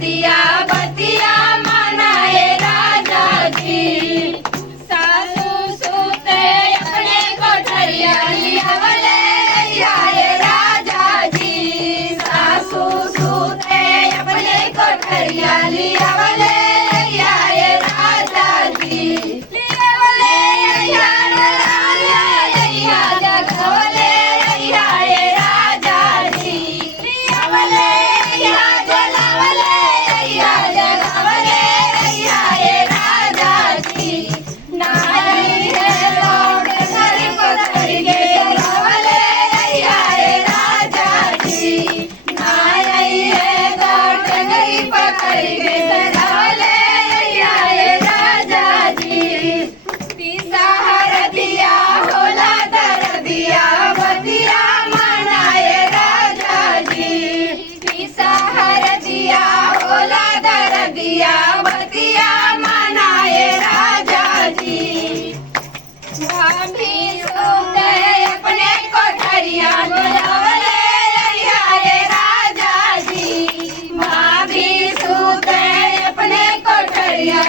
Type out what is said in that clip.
दिया बतिया मनाए राजा जी। सासू सूते अपने कोठरिया लियावले आए राजा जी। सासू सूते अपने कोठरिया लियावले आए राजा जी। लियावले जगवले आए राजा जी। लियावले जगवले जगवले आए राजा जी। नाई है लौट घर पकड़ के जगवले आए राजा जी। नाई है लौट घर पकड़ के जगवले आए राजा जी। पीसा हर दिया होला दर दिया बतिया मनाए राजा जी। पीसा हर दिया होला दर दिया बतिया मनाए राजा जी। भाभी सूते अपने कोठरिया लियावले आए राजा जी। भाभी सूते अपने कोठरिया